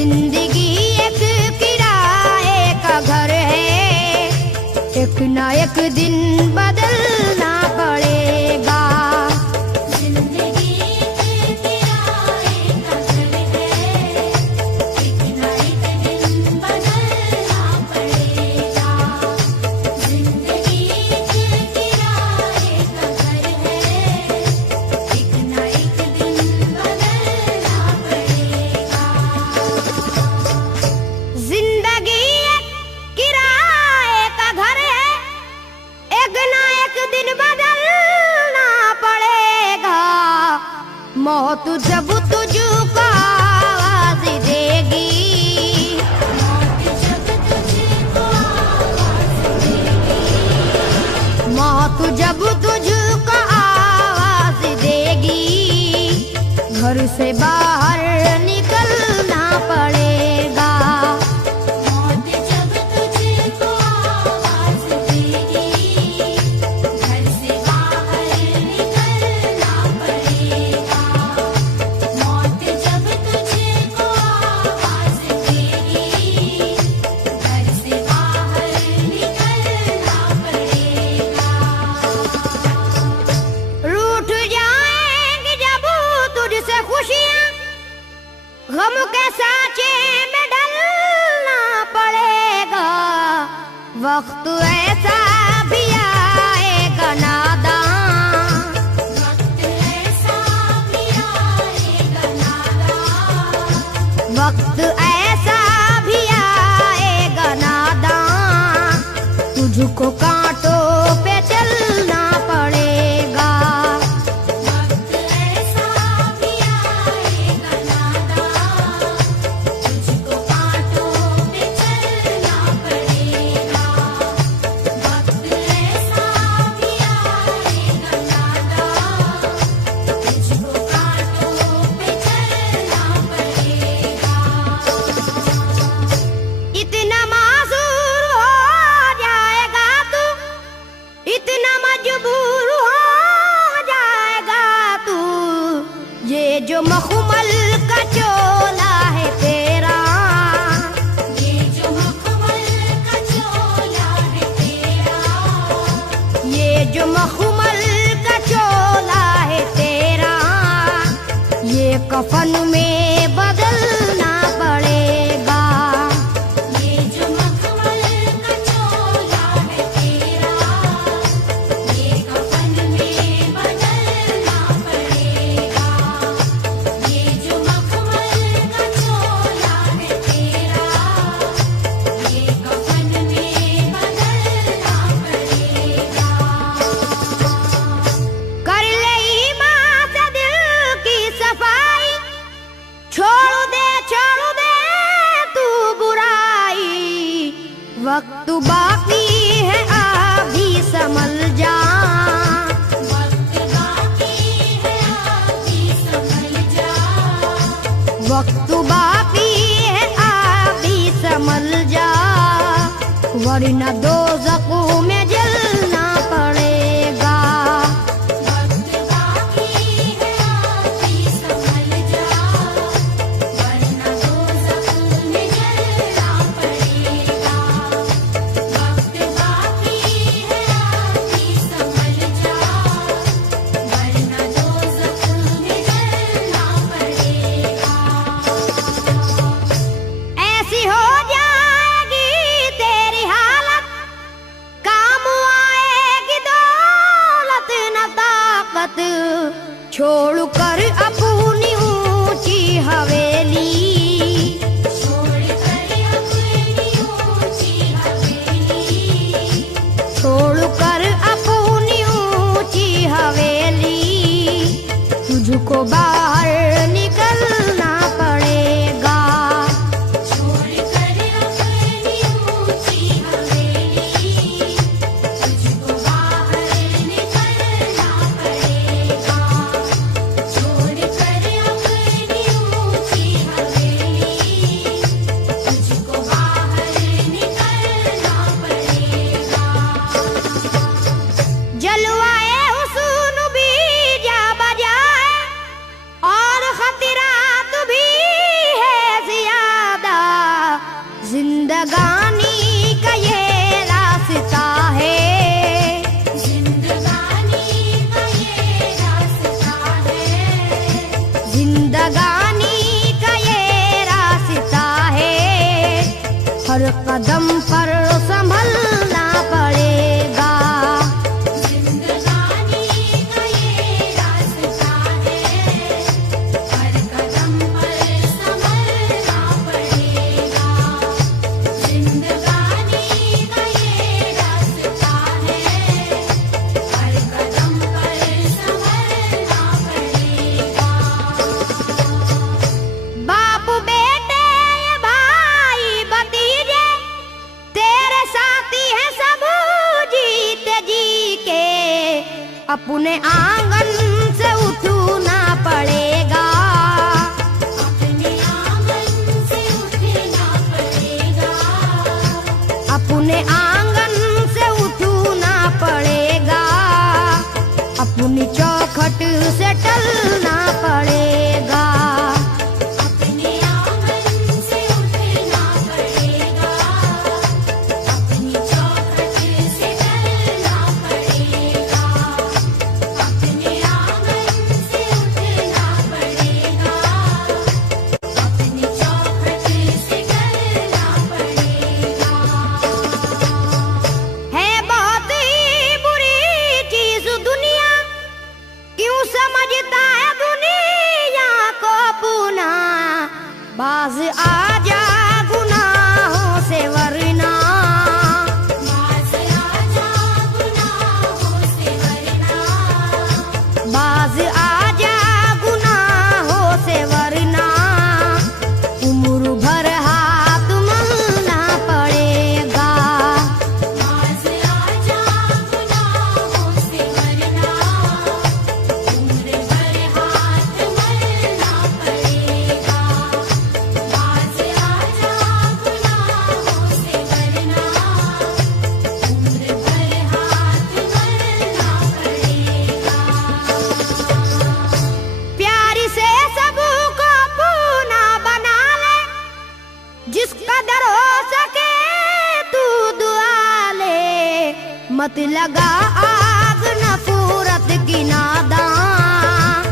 जिंदगी एक किराए का घर है, एक ना एक दिन बदलना पड़ेगा। जिंदगी एक किराए का घर है, एक ना एक दिन बदलना पड़ेगा। जिंदगी एक किराए का घर है, एक ना एक दिन बदलना पड़ेगा। जिंदगी एक किराए का घर है, एक ना एक दिन बदलना पड़ेगा। मौत जब तुझको आवाज देगी, मौत जब तुझको आवाज देगी, मौत जब तुझको आवाज देगी, घर से बाहर निकलना पड़ेगा। मौत जब तुझको आवाज देगी, घर से बाहर निकलना पड़ेगा। मौत जब तुझको आवाज देगी, घर से बाहर निकलना पड़ेगा। रूठ जाएंगी जब तुझसे खुशियां, गम के साँचे में ढलना पड़ेगा। वक्त ऐसा भी आएगा नादान, वक्त ऐसा भी आएगा नादान, वक्त ऐसा भी आएगा नादान, तुझको कांटों पे चलना पड़ेगा। वक्त ऐसा भी आएगा नादान, तुझको कांटों पे चलना पड़ेगा। वक्त ऐसा भी आएगा नादान, तुझको कांटों पे चलना पड़ेगा। इतना मासूर हो जाएगा तू, इतना मजबूर हो जाएगा तू, ये जो मखमल का चोला है तेरा, ये जो मखमल का चोला है तेरा, ये जो मखमल का चोला है तेरा, ये कफन में बदलना पड़ेगा। ये जो मखमल का चोला है तेरा, ये कफन में बदलना पड़ेगा। ये जो मखमल का चोला है तेरा, ये कफन में बदलना पड़ेगा। कर ले ईमान से दिल की सफाई, छोड़ दे तू बुराई। वक्त बाकी है अभी संभल जा, वक्त बाकी है अभी संभल जा, वक्त बाकी है अभी संभल जा, वरना दोज़ख में जलना पड़ेगा। वक्त बाकी है अभी संभल जा, वरना दोज़ख में जलना पड़ेगा। वक्त बाकी है अभी संभल जा, वरना दोज़ख में जलना पड़ेगा। ऐसी हो जाएगी तेरी हालत, जिंदगानी का ये रास्ता है, जिंदगानी का ये रास्ता है, जिंदगानी का ये रास्ता है। हर कदम पर संभलना पड़ेगा, जिंदगानी का ये रास्ता है, हर कदम पर संभलना पड़ेगा। जिंदगानी का ये रास्ता है, हर कदम पर संभलना पड़ेगा। बाप बेटे भाई भतीजे तेरे साथी हैं सब जीते जी के, अपने आंगन से उठना पड़ेगा, अपने आंगन से उठना पड़ेगा, अपने आंगन से उठना पड़ेगा, अपनी चौखट से टलना पड़ेगा, अपने आंगन से उठना पड़ेगा, अपनी चौखट से चलना पड़ेगा, अपने आंगन से उठना पड़ेगा, अपनी चौखट से चलना पड़ेगा। है बहुत ही बुरी चीज दुनिया, क्यों समझता है दुनिया को पुना, बाज आजा गुनाहों से वरना, बाज आजा गुनाहों से वरना, बाज आजा गुनाहों से वरना, उम्र भर हाथ मलना पड़ेगा, बाज आजा गुनाहों से वरना, उम्र भर हाथ मलना पड़ेगा। बाज आजा गुनाहों से वरना, उम्र भर हाथ मलना पड़ेगा। प्यार से सबको पूना बना ले, जिस कदर हो सके तू दुआ ले, मत लगा आग नफरत की नादान,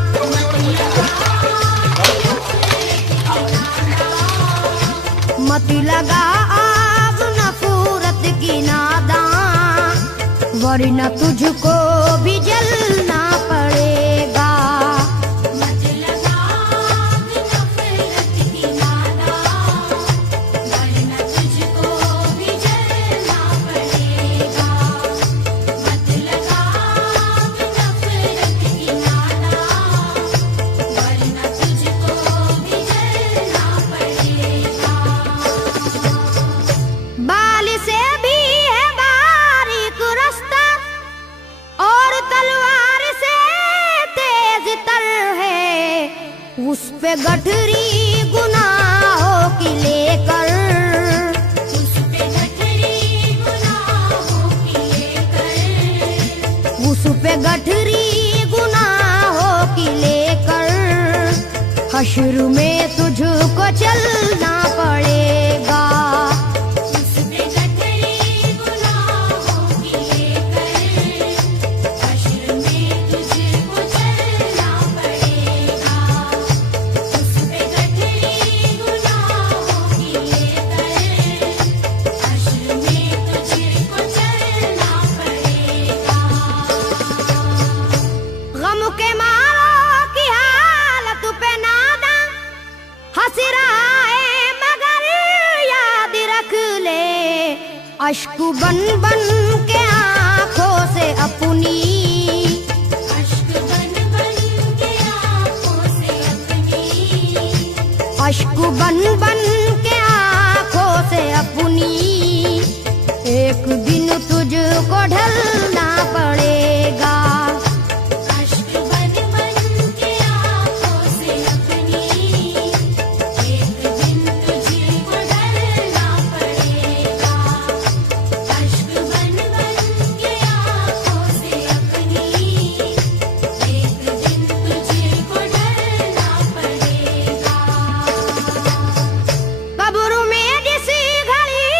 मत लगा आग नफरत की नादान, वरना तुझको भी जलना पड़ेगा, मत लगा आग नफरत की नादान, वरना तुझको भी जलना पड़ेगा। मत लगा आग नफरत की नादान, वरना तुझको भी जलना पड़ेगा। बाल से भी है बारीक रास्ता और तलवार से तेज तर है, उस पे गठरी गुनाहों की लेकर, उस पे गठरी गुनाहों की लेकर, उस पे गठरी गुनाहों की लेकर, हश्र में तुझको चलना पड़ेगा, उस पे गठरी गुनाहों की लेकर, हश्र में तुझको चलना पड़ेगा। उस पे गठरी गुनाहों की लेकर, हश्र में तुझको चलना पड़ेगा। गम के मारों की हालत पे नादा हंस रहा है मगर याद रख ले, अश्क बन बन के आंखों से अपनी, अश्क बन बन के आँखों से अपनी, अश्क बन बन के आंखों से अपनी, एक दिन तुझको ढलना पड़ेगा, अश्क बन बन के आँखों से अपनी, एक दिन तुझको ढलना पड़ेगा। अश्क बन बन के आँखों से अपनी, एक दिन तुझको ढलना पड़ेगा। कब्र में जिस घड़ी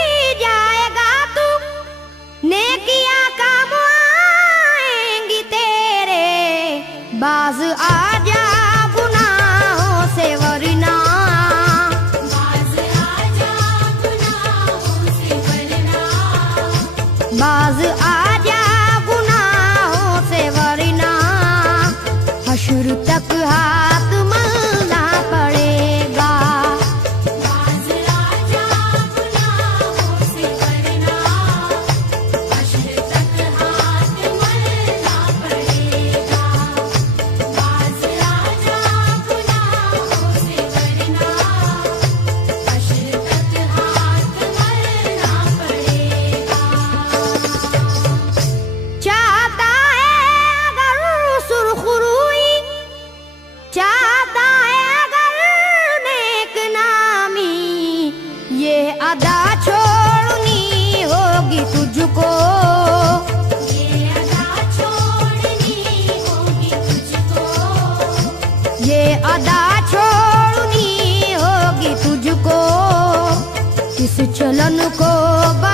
चलन को